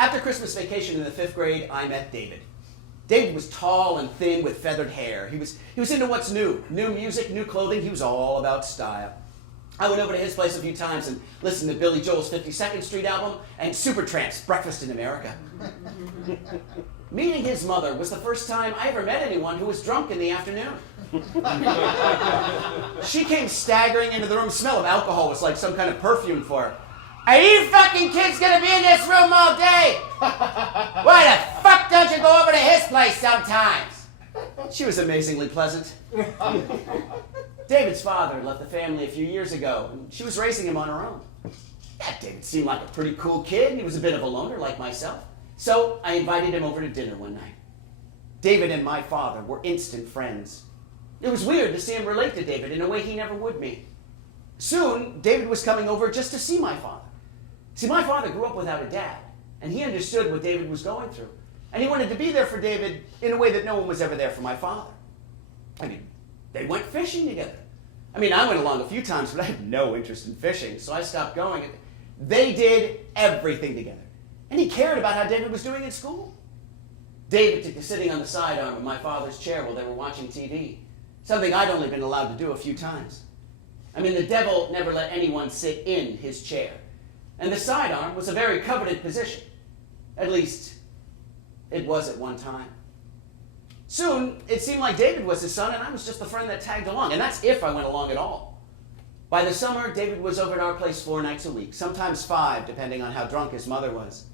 After Christmas vacation in the 5th grade, I met David. David was tall and thin with feathered hair. He was into what's new. New music, new clothing. He was all about style. I went over to his place a few times and listened to Billy Joel's 52nd Street album and Supertramp's Breakfast in America. Meeting his mother was the first time I ever met anyone who was drunk in the afternoon. She came staggering into the room. The smell of alcohol was like some kind of perfume for her. Are you fucking kids gonna be in this room all day? Why the fuck don't you go over to his place sometimes? She was amazingly pleasant. David's father left the family a few years ago, and she was raising him on her own. Yeah, David seemed like a pretty cool kid, and he was a bit of a loner like myself. So I invited him over to dinner one night. David and my father were instant friends. It was weird to see him relate to David in a way he never would me. Soon, David was coming over just to see my father. See, my father grew up without a dad, and he understood what David was going through. And he wanted to be there for David in a way that no one was ever there for my father. I mean, they went fishing together. I mean, I went along a few times, but I had no interest in fishing, so I stopped going. They did everything together. And he cared about how David was doing in school. David took to sitting on the sidearm of my father's chair while they were watching TV, something I'd only been allowed to do a few times. I mean, the devil never let anyone sit in his chair. And the sidearm was a very coveted position. At least, it was at one time. Soon, it seemed like David was his son, and I was just the friend that tagged along. And that's if I went along at all. By the summer, David was over at our place 4 nights a week, sometimes 5, depending on how drunk his mother was.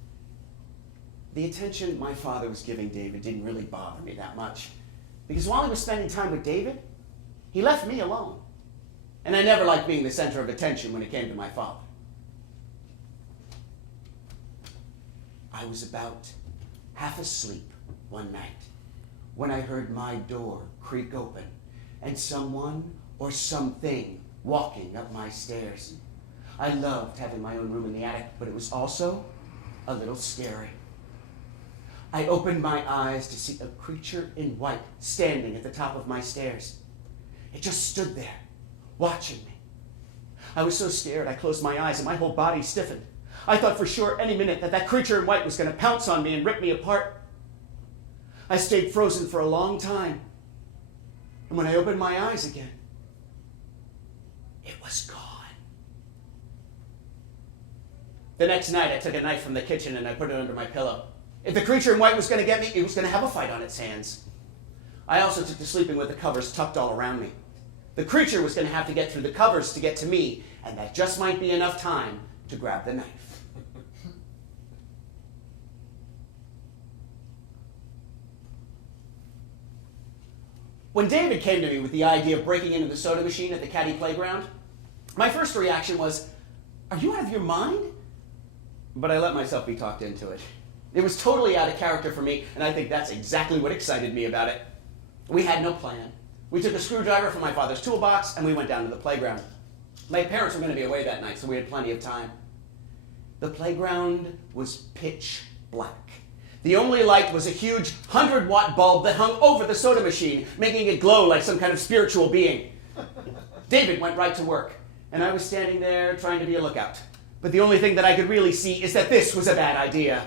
The attention my father was giving David didn't really bother me that much, because while he was spending time with David, he left me alone. And I never liked being the center of attention when it came to my father. I was about half asleep one night when I heard my door creak open and someone or something walking up my stairs. I loved having my own room in the attic, but it was also a little scary. I opened my eyes to see a creature in white standing at the top of my stairs. It just stood there, watching me. I was so scared I closed my eyes and my whole body stiffened. I thought for sure any minute that creature in white was going to pounce on me and rip me apart. I stayed frozen for a long time. And when I opened my eyes again, it was gone. The next night, I took a knife from the kitchen and I put it under my pillow. If the creature in white was going to get me, it was going to have a fight on its hands. I also took to sleeping with the covers tucked all around me. The creature was going to have to get through the covers to get to me, and that just might be enough time to grab the knife. When David came to me with the idea of breaking into the soda machine at the Caddy playground, my first reaction was, "Are you out of your mind?" But I let myself be talked into it. It was totally out of character for me, and I think that's exactly what excited me about it. We had no plan. We took a screwdriver from my father's toolbox, and we went down to the playground. My parents were going to be away that night, so we had plenty of time. The playground was pitch black. The only light was a huge 100-watt bulb that hung over the soda machine, making it glow like some kind of spiritual being. David went right to work, and I was standing there trying to be a lookout. But the only thing that I could really see is that this was a bad idea.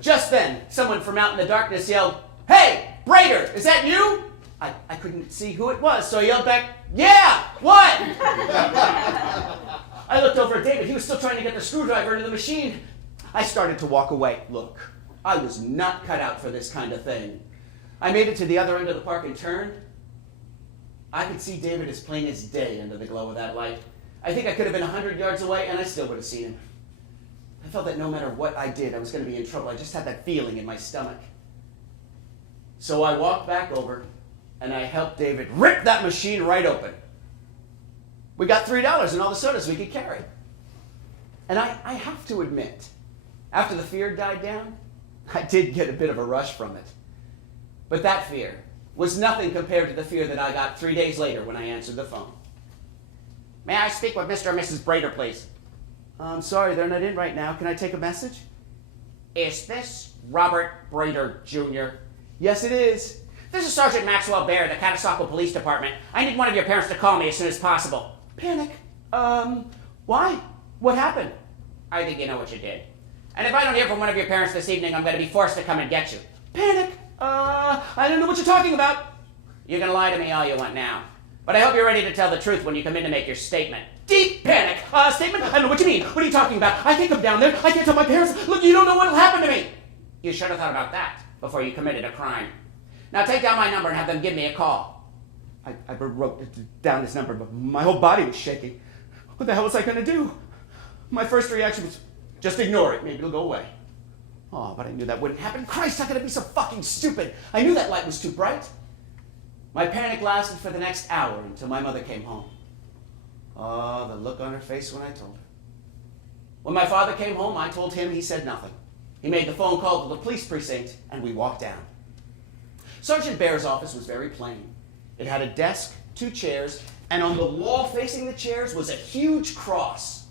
Just then, someone from out in the darkness yelled, "Hey, Brader, is that you?" I couldn't see who it was, so I yelled back, "Yeah, what?" I looked over at David. He was still trying to get the screwdriver into the machine. I started to walk away. Look, I was not cut out for this kind of thing. I made it to the other end of the park and turned. I could see David as plain as day under the glow of that light. I think I could have been 100 yards away, and I still would have seen him. I felt that no matter what I did, I was going to be in trouble. I just had that feeling in my stomach. So I walked back over, and I helped David rip that machine right open. We got $3 and all the sodas we could carry. And I have to admit, after the fear died down, I did get a bit of a rush from it. But that fear was nothing compared to the fear that I got 3 days later when I answered the phone. "May I speak with Mr. and Mrs. Brader, please?" "I'm sorry, they're not in right now. Can I take a message?" "Is this Robert Brader, Jr.?" "Yes, it is." "This is Sergeant Maxwell Baird, the Catasauqua Police Department. I need one of your parents to call me as soon as possible." "Panic. Why? What happened?" "I think you know what you did. And if I don't hear from one of your parents this evening, I'm going to be forced to come and get you. Panic? I don't know what you're talking about. You can lie to me all you want now. But I hope you're ready to tell the truth when you come in to make your statement. Deep panic. Statement? I don't know what you mean. What are you talking about? I can't come down there. I can't tell my parents. Look, you don't know what will happen to me. You should have thought about that before you committed a crime. Now take down my number and have them give me a call. I wrote down his number, but my whole body was shaking. What the hell was I going to do? My first reaction was, just ignore it. Maybe it'll go away. Oh, but I knew that wouldn't happen. Christ, how could I be so fucking stupid? I knew that light was too bright. My panic lasted for the next hour until my mother came home. Oh, the look on her face when I told her. When my father came home, I told him. He said nothing. He made the phone call to the police precinct, and we walked down. Sergeant Baer's office was very plain. It had a desk, 2 chairs, and on the wall facing the chairs was a huge cross.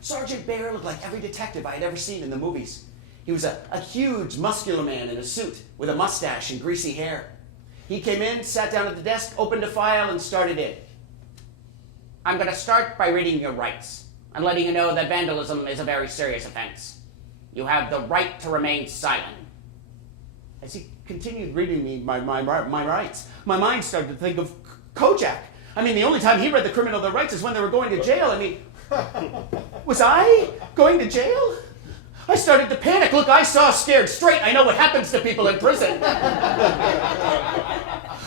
Sergeant Baer looked like every detective I had ever seen in the movies. He was a huge, muscular man in a suit with a mustache and greasy hair. He came in, sat down at the desk, opened a file, and started in. I'm going to start by reading your rights and letting you know that vandalism is a very serious offense. You have the right to remain silent. As he continued reading me my rights, my mind started to think of Kojak. I mean, the only time he read the criminal their rights is when they were going to jail. I mean, was I going to jail? I started to panic. Look, I saw scared straight. I know what happens to people in prison.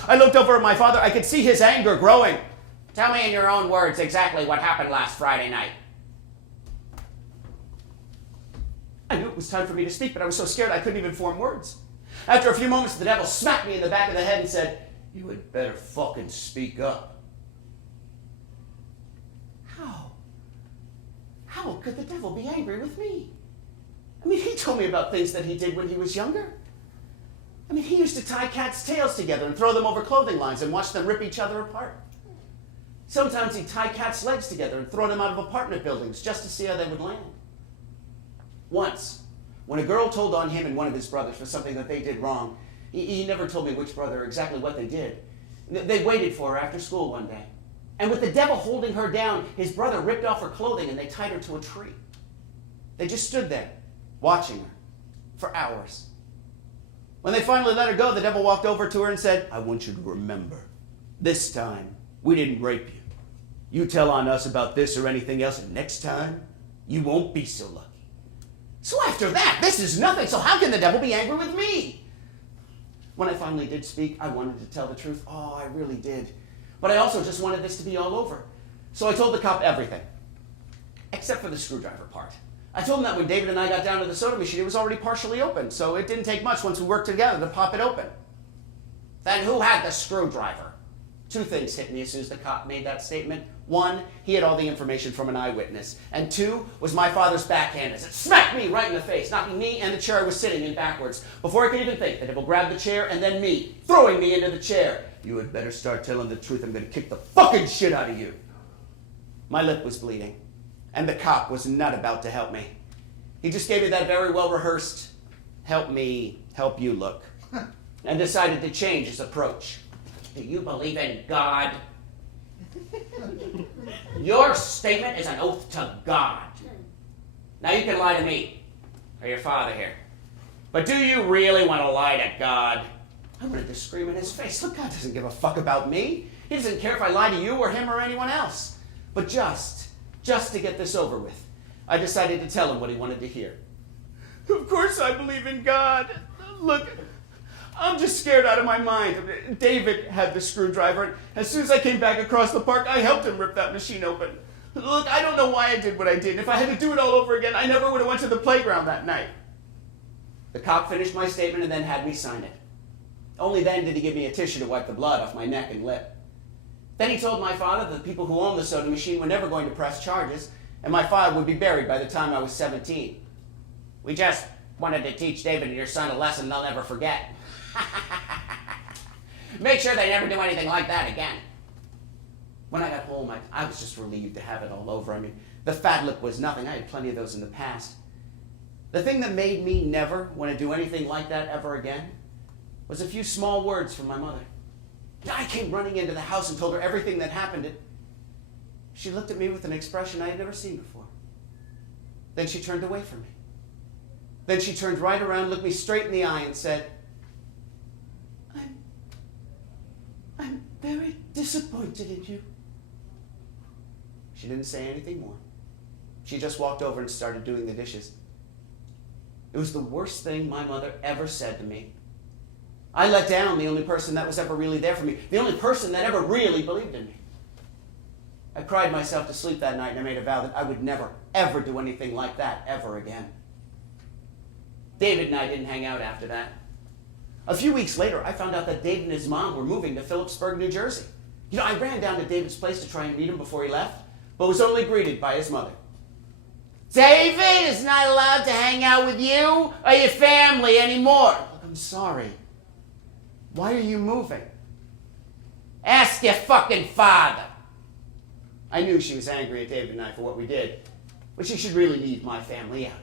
I looked over at my father. I could see his anger growing. Tell me in your own words exactly what happened last Friday night. I knew it was time for me to speak, but I was so scared I couldn't even form words. After a few moments, the devil smacked me in the back of the head and said, "You had better fucking speak up." How could the devil be angry with me? I mean, he told me about things that he did when he was younger. I mean, he used to tie cats' tails together and throw them over clothing lines and watch them rip each other apart. Sometimes he'd tie cats' legs together and throw them out of apartment buildings just to see how they would land. Once, when a girl told on him and one of his brothers for something that they did wrong, he never told me which brother or exactly what they did. They waited for her after school one day. And with the devil holding her down, his brother ripped off her clothing and they tied her to a tree. They just stood there, watching her, for hours. When they finally let her go, the devil walked over to her and said, "I want you to remember, this time, we didn't rape you. You tell on us about this or anything else, and next time, you won't be so lucky." So after that, this is nothing, so how can the devil be angry with me? When I finally did speak, I wanted to tell the truth. Oh, I really did. But I also just wanted this to be all over. So I told the cop everything, except for the screwdriver part. I told him that when David and I got down to the soda machine, it was already partially open, so it didn't take much once we worked together to pop it open. Then who had the screwdriver? 2 things hit me as soon as the cop made that statement. 1, he had all the information from an eyewitness. And 2 was my father's backhand as it smacked me right in the face, knocking me and the chair I was sitting in backwards. Before I could even think, the devil grabbed the chair and then me, throwing me into the chair. "You had better start telling the truth. I'm going to kick the fucking shit out of you." My lip was bleeding, and the cop was not about to help me. He just gave me that very well-rehearsed, "Help me, help you" look, and decided to change his approach. "Do you believe in God?" "Your statement is an oath to God. Now you can lie to me, or your father here. But do you really want to lie to God?" I wanted to scream in his face. Look, God doesn't give a fuck about me. He doesn't care if I lie to you or him or anyone else. But just to get this over with, I decided to tell him what he wanted to hear. "Of course I believe in God. Look, I'm just scared out of my mind. David had the screwdriver, and as soon as I came back across the park, I helped him rip that machine open. Look, I don't know why I did what I did, and if I had to do it all over again, I never would have went to the playground that night." The cop finished my statement and then had me sign it. Only then did he give me a tissue to wipe the blood off my neck and lip. Then he told my father that the people who owned the soda machine were never going to press charges, and my file would be buried by the time I was 17. "We just wanted to teach David and your son a lesson they'll never forget. Make sure they never do anything like that again." When I got home, I was just relieved to have it all over. I mean, the fat lip was nothing. I had plenty of those in the past. The thing that made me never want to do anything like that ever again was a few small words from my mother. I came running into the house and told her everything that happened. She looked at me with an expression I had never seen before. Then she turned away from me. Then she turned right around, looked me straight in the eye, and said, I'm very disappointed in you. She didn't say anything more. She just walked over and started doing the dishes. It was the worst thing my mother ever said to me. I let down the only person that was ever really there for me, the only person that ever really believed in me. I cried myself to sleep that night, and I made a vow that I would never, ever do anything like that ever again. David and I didn't hang out after that. A few weeks later, I found out that David and his mom were moving to Phillipsburg, New Jersey. I ran down to David's place to try and meet him before he left, but was only greeted by his mother. David is not allowed to hang out with you or your family anymore. Look, I'm sorry. Why are you moving? Ask your fucking father. I knew she was angry at David and I for what we did, but she should really leave my family out.